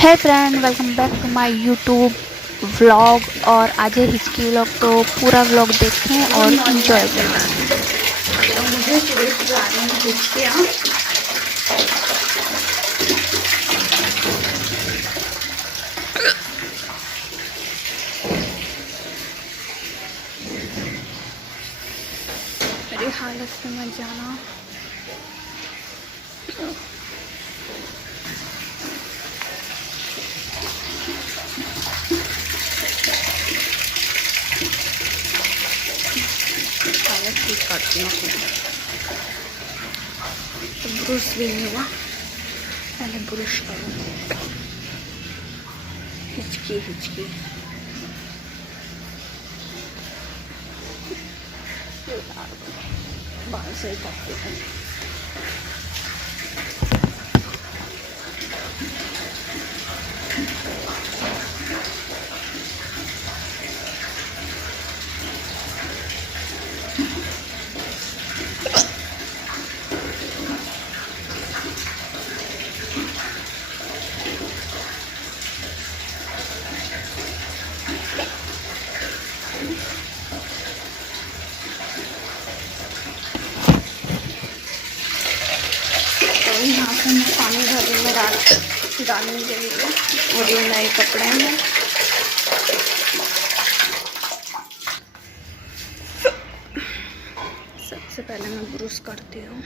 है friend, welcome back to my YouTube vlog. और आज है हिचकी व्लॉग, तो पूरा व्लॉग देखें और इन्जॉय करें। तो मुझे सुरेश बुला रहे हैं हिचकियाँ। मेरी हालत से मत जाना। हालत ठीक करती हूँ अपनी। तो ब्रुश भी नहीं हुआ, पहले ब्रुश करूँ। हिचकी हिचकी बाल से काटती हूँ। तो यहाँ से मैं पानी भरने में डालने के लिए, और ये नए कपड़े हैं। सबसे पहले मैं ब्रश करती हूँ।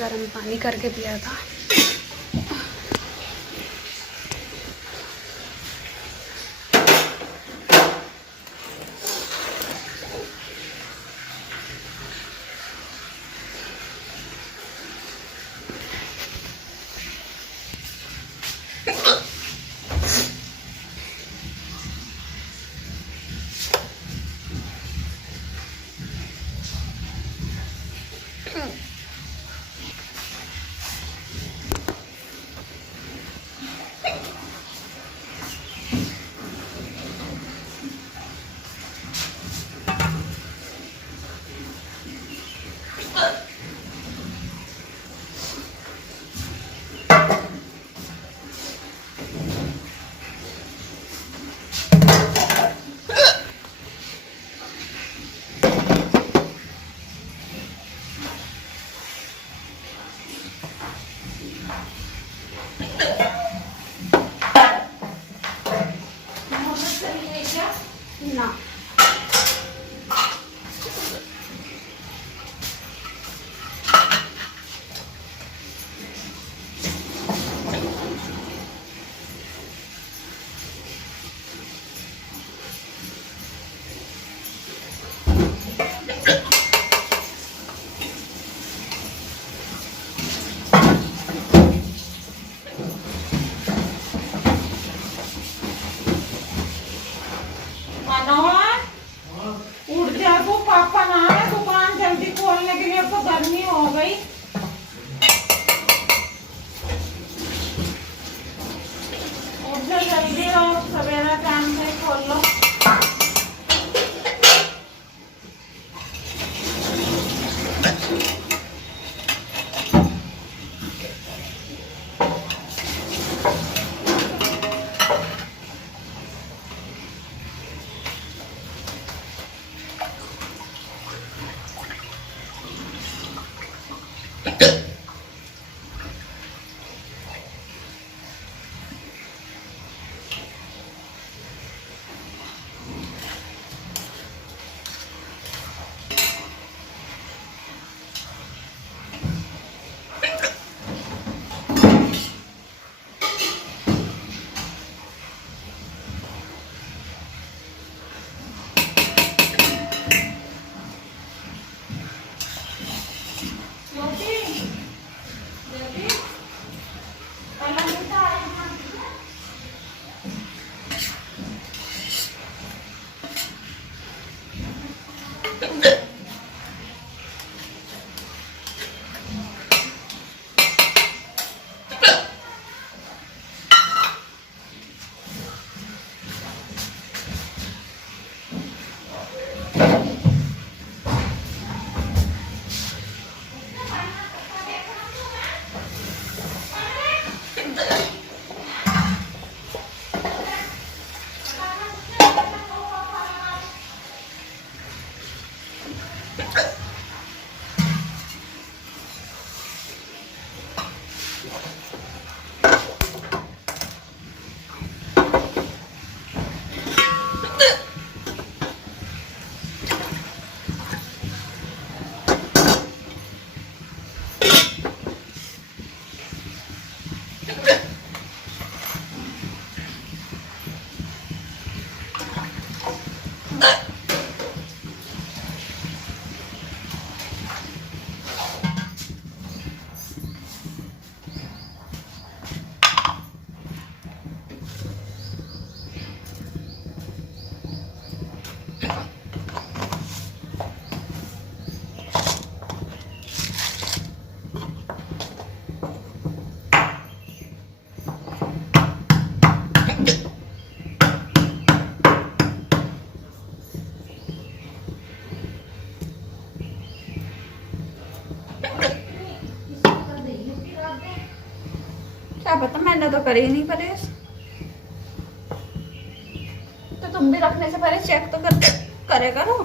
गर्म पानी करके पिया था। ना उठ जा तू, पापा ना है दुकान जल्दी खोलने के लिए, अब तो गर्मी हो गई। उठ जा जल्दी और सवेरा टाइम से खोल लो। क्या पता, मैंने तो करी नहीं परहेज। तो तुम भी रखने से पहले चेक तो करे करो।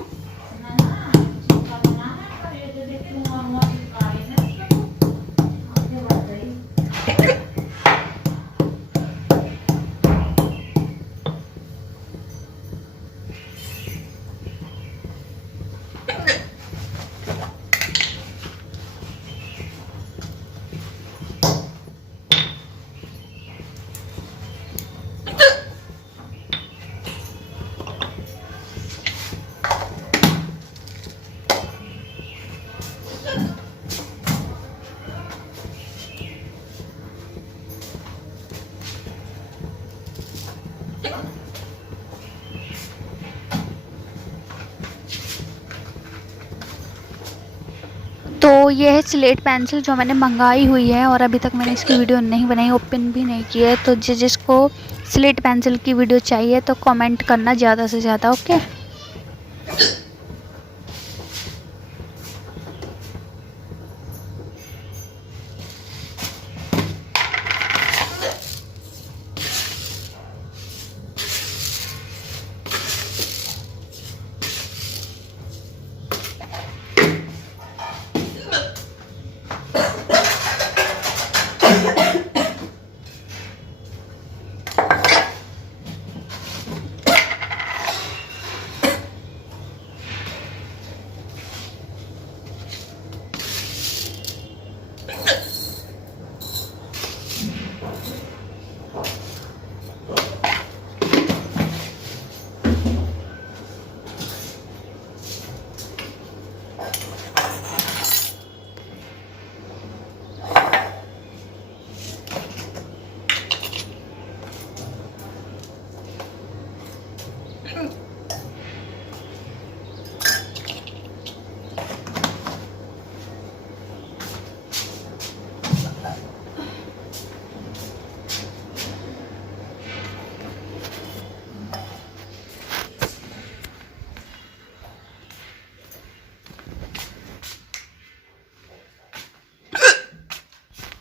तो ये है स्लेट पेंसिल जो मैंने मंगाई हुई है और अभी तक मैंने इसकी वीडियो नहीं बनाई, ओपन भी नहीं की है। तो जिसको स्लेट पेंसिल की वीडियो चाहिए तो कमेंट करना ज़्यादा से ज़्यादा, ओके।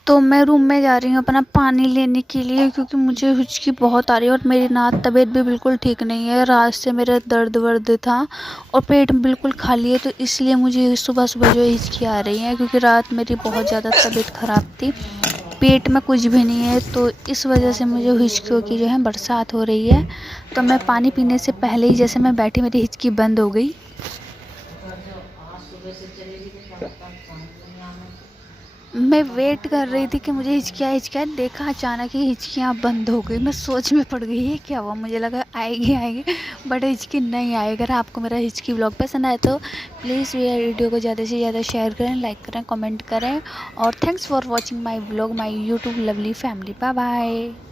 तो मैं रूम में जा रही हूँ अपना पानी लेने के लिए, क्योंकि मुझे हिचकी बहुत आ रही है और मेरी ना तबीयत भी बिल्कुल ठीक नहीं है। रात से मेरा दर्द वर्द था और पेट बिल्कुल खाली है, तो इसलिए मुझे सुबह सुबह जो हिचकी आ रही है, क्योंकि रात मेरी बहुत ज़्यादा तबीयत ख़राब थी। पेट में कुछ भी नहीं है, तो इस वजह से मुझे हिचकियों की जो है बरसात हो रही है। तो मैं पानी पीने से पहले ही जैसे मैं बैठी मेरी हिचकी बंद हो गई। मैं वेट कर रही थी कि मुझे हिचकियाँ देखा अचानक ही हिचकियाँ बंद हो गई। मैं सोच में पड़ गई है क्या हुआ, मुझे लगा आएगी बट हिचकी नहीं आई। अगर आपको मेरा हिचकी व्लॉग पसंद आए तो प्लीज़ ये वीडियो को ज़्यादा से ज़्यादा शेयर करें, लाइक करें, कमेंट करें। और thanks for watching my vlog, my YouTube lovely family. Bye bye.